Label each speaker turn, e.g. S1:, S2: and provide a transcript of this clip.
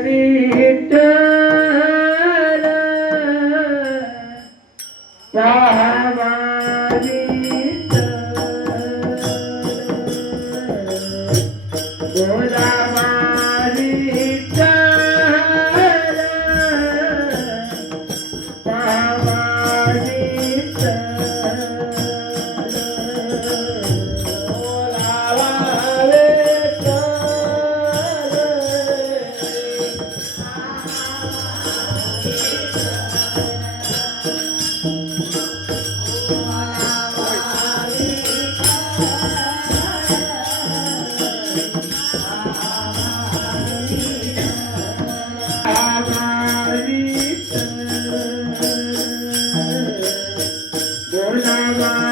S1: Vitthal bye